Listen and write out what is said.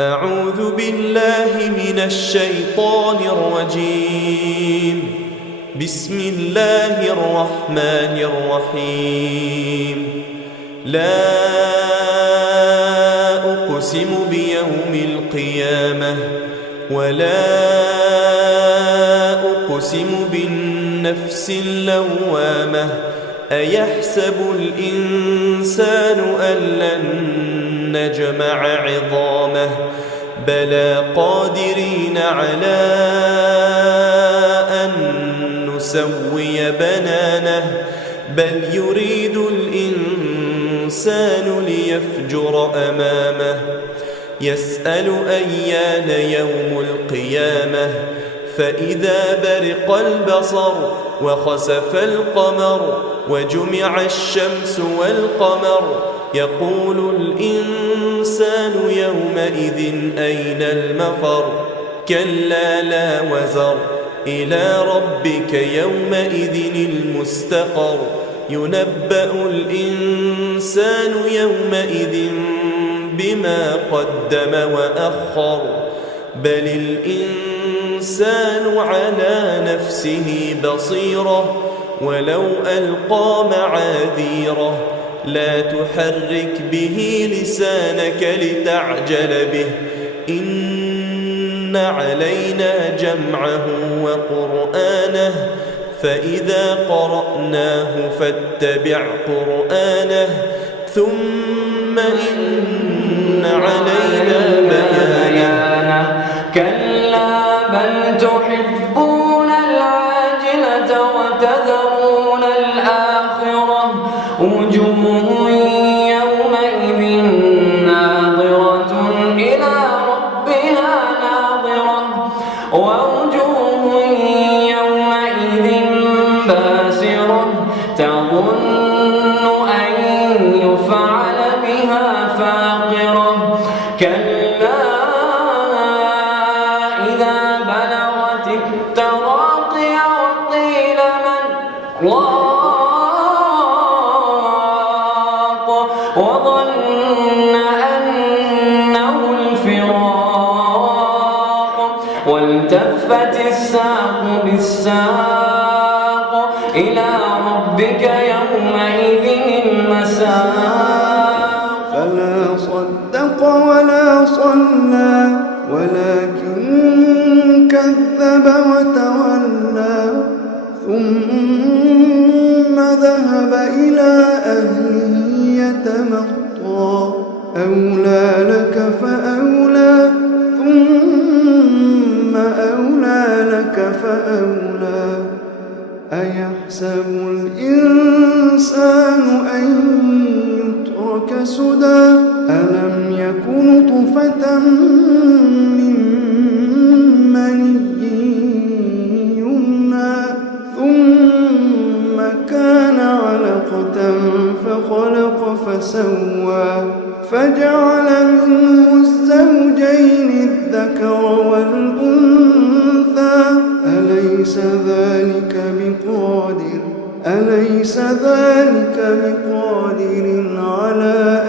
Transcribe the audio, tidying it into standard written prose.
أعوذ بالله من الشيطان الرجيم. بسم الله الرحمن الرحيم. لا أقسم بيوم القيامة ولا أقسم بالنفس اللوامة. أيحسب الإنسان أن لن نجمع عظامه بلى قادرين على أن نسوي بنانه بل يريد الإنسان ليفجر أمامه يسأل أيان يوم القيامة فإذا برق البصر وخسف القمر وجمع الشمس والقمر يقول الإنسان يومئذ أين المفر كلا لا وزر إلى ربك يومئذ المستقر ينبأ الإنسان يومئذ بما قدم وأخر بل الإنسان على نفسه بصيرة ولو ألقى معاذيره لا تحرك به لسانك لتعجل به إن علينا جمعه وقرآنه فإذا قرأناه فاتبع قرآنه ثم إن علينا بيانه كلا بل تحبون العاجلة وتذرون الآخرة وجوه يومئذ ناظرة إلى ربها ناظرة ووجوه يومئذ باسرة تظن أن يفعل بها فاقرة كلا إذا بلغت التراقي وقيل من راق وظن أنه الفراق والتفت الساق بالساق إلى ربك يومئذ المساق فلا صدق ولا صلى ولكن كذب وتولى ثم ذهب إلى أهله يتمطى أولى لك فأولى ثم أولى لك فأولى أيحسب الإنسان أن يترك سدى ألم يكن طفة من مني يمنى ثم كان علقة فخلق فسوى فجعل منه الزوجين الذكر والأنثى أليس ذلك بقادر على